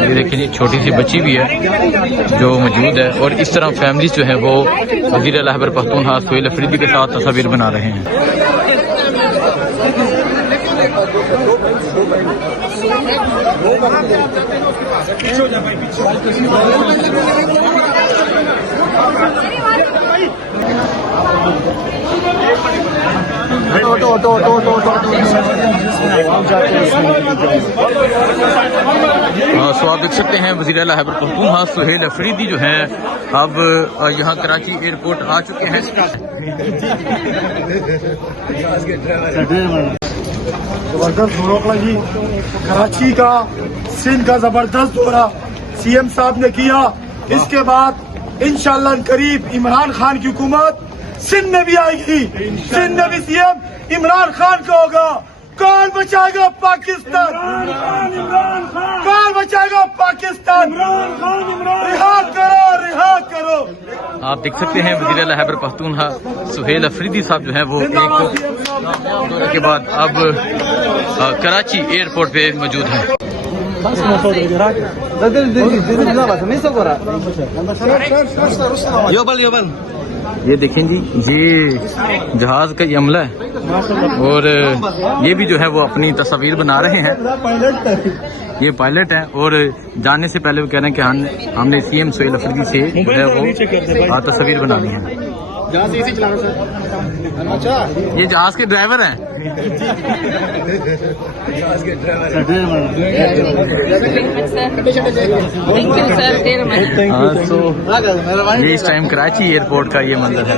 ये देखिए छोटी सी बच्ची भी है जो मौजूद है और इस तरह फैमिलीज जो है वो वज़ीर आला खैबर पख्तूनख्वा सुहेल अफरीदी के साथ तस्वीर बना रहे हैं। सो आप देख सकते हैं वज़ीर आला खैबर पख्तूनख्वा सुहेल अफरीदी जो हैं अब यहाँ कराची एयरपोर्ट आ चुके हैं। जबरदस्त दौरा जी कराची का, सिंध का जबरदस्त दौरा सीएम साहब ने किया। इसके बाद इंशाअल्लाह करीब इमरान खान की हुकूमत सिंध में भी आएगी। सिंध में भी सीएम इमरान खान का होगा। कौन बचाएगा पाकिस्तान? कौन बचाएगा पाकिस्तान? रिहा करो, रिहा करो। आप देख सकते हैं वज़ीर आला खैबर पख्तूनख्वा सुहेल अफरीदी साहब जो है वो एक दौरे के बाद अब कराची एयरपोर्ट पे मौजूद हैं। ये देखें जी, ये जहाज का ये अमला है और ये भी जो है वो अपनी तस्वीर बना रहे हैं। ये पायलट है और जाने से पहले वो कह रहे हैं कि हमने सीएम सुहेल अफरीदी से जो है वो तस्वीर बनानी है। ये जहाज के ड्राइवर हैं। ये इस टाइम कराची एयरपोर्ट का ये मंजर है।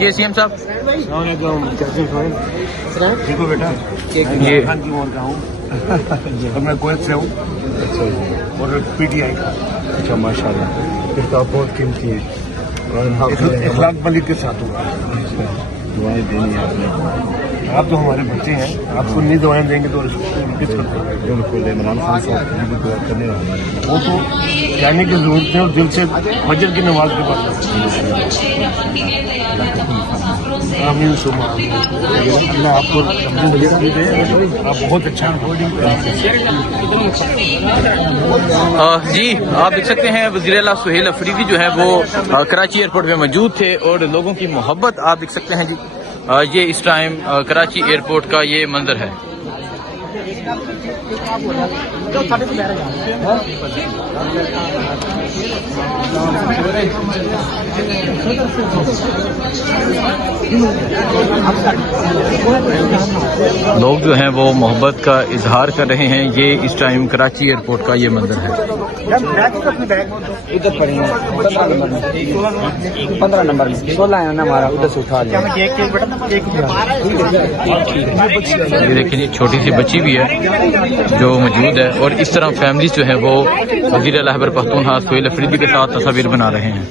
ये सीएम साहब, देखो बेटा, ये खान की मोर का हूँ और मैं कुवैत से हूँ और पीटीआई का। अच्छा माशाल्लाह, किताब बहुत कीमती है और इखलाक मलिक के साथ हुआ। दुआएं देनी है आपने। आप तो हमारे बच्चे हैं, आपको नहीं दवाएं देंगे तो किस करते हैं? बिल्कुल इमरान खान साहब की भी दुआ करने वाले वो तो कहने की जरूरत है और दिल से फजर की नमाज के बाद आमीन सुमा। अल्लाह आपको आप बहुत अच्छा जी आप देख सकते हैं वज़ीर आला सुहेल अफरीदी जो है वो कराची एयरपोर्ट पे मौजूद थे और लोगों की मोहब्बत आप देख सकते हैं जी। ये इस टाइम कराची एयरपोर्ट का ये मंजर है। लोग जो हैं वो मोहब्बत का इजहार कर रहे हैं। ये इस टाइम कराची एयरपोर्ट का ये मंजर है। इधर पड़े हैं 15 नंबर में 16 है ना हमारा, उधर से उठा लिया। ये देखिए छोटी सी बच्ची भी है जो मौजूद है और इस तरह फैमिलीज जो है वो वज़ीर आला खैबर पख्तूनख्वा सुहेल अफरीदी के साथ तस्वीर बना रहे हैं।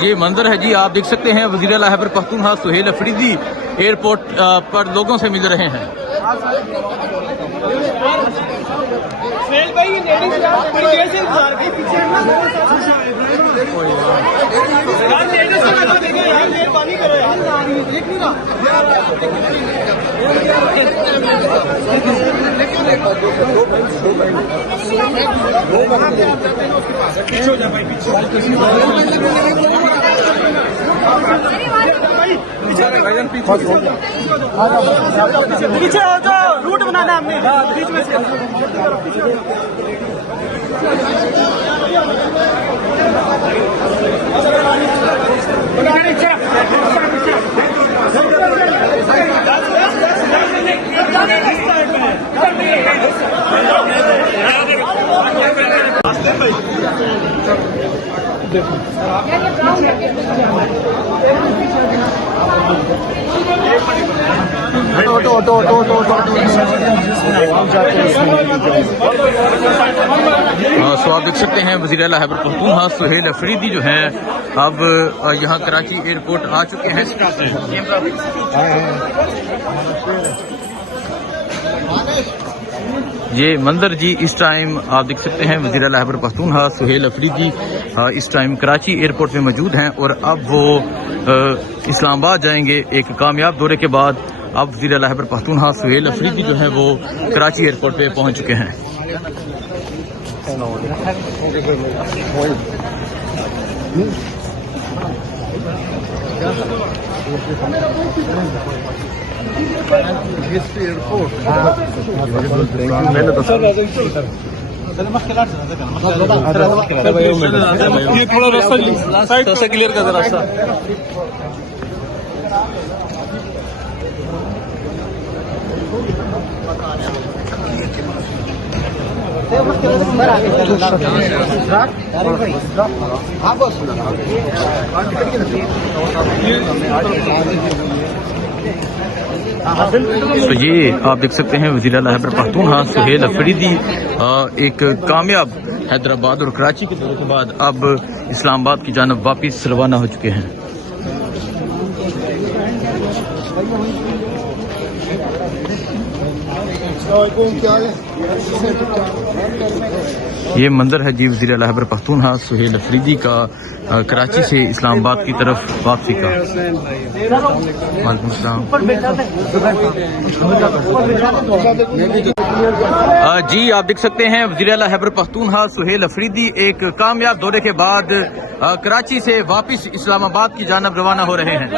ये मंजर है जी, आप देख सकते हैं वज़ीर आला खैबर पख्तूनख्वा सुहेल अफरीदी एयरपोर्ट पर लोगों से मिल रहे हैं। पीछे हो जाओ, रूट बनाना हमने बीच में से। सो आप देख सकते हैं वज़ीर आला खैबर पख्तूनख्वा सुहेल अफरीदी जो हैं अब यहाँ कराची एयरपोर्ट आ चुके हैं। ये मंजर जी इस टाइम आप देख सकते हैं वज़ीर आला खैबर पख्तूनख्वा सुहेल अफरीदी इस टाइम कराची एयरपोर्ट में मौजूद हैं और अब वो इस्लामाबाद जाएंगे एक कामयाब दौरे के बाद। अब वज़ीर आला खैबर पख्तूनख्वा सुहेल अफरीदी जो है वो कराची एयरपोर्ट पे पहुंच चुके हैं। ये थोड़ा रास्ता क्लियर कर रास्ता। तो ये आप देख सकते हैं वज़ीर आला खैबर पख्तूनख्वा सुहेल अफरीदी एक कामयाब हैदराबाद और कराची के दौरे के बाद अब इस्लामाबाद की जानब वापस रवाना हो चुके हैं। ये मंजर है जी वज़ीर आला खैबर पख्तूनख्वा सुहेल अफरीदी का कराची से इस्लामाबाद की तरफ वापसी का। वालेकुम सलाम जी आप देख सकते हैं वज़ीर आला खैबर पख्तूनख्वा सुहेल अफरीदी एक कामयाब दौरे के बाद कराची से वापस इस्लामाबाद की जानब रवाना हो रहे हैं।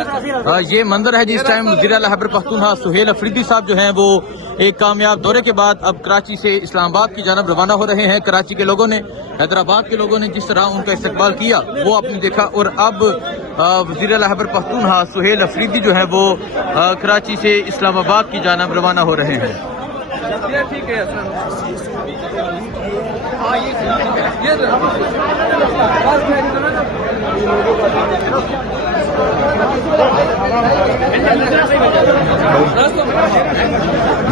ये मंजर है जी इस टाइम वज़ीर आला खैबर पख्तूनख्वा सुहेल अफरीदी साहब जो हैं वो एक कामयाब दौरे के बाद अब कराची से इस्लामाबाद की जानब रवाना हो रहे हैं। कराची के लोगों ने, हैदराबाद के लोगों ने जिस तरह उनका इस्तकबाल किया वो आपने देखा और अब वज़ीर आला खैबर पख्तूनख्वा सुहेल अफरीदी जो है वो कराची से इस्लामाबाद की जानब रवाना हो रहे हैं।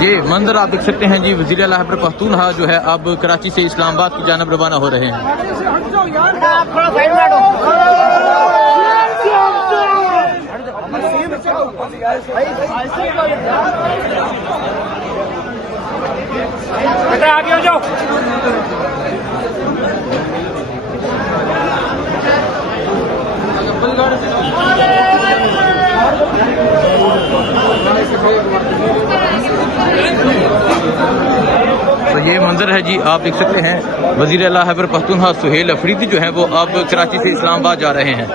ये मंजर आप देख सकते हैं जी वज़ीर आला खैबर पख्तूनख्वा जो है अब कराची से इस्लामाबाद की जानब रवाना हो रहे हैं। आगे हो जाओ। तो ये मंजर है जी आप देख सकते हैं वज़ीर आला खैबर पख्तूनख्वा सुहेल अफरीदी जो है वो अब कराची से इस्लामाबाद जा रहे हैं।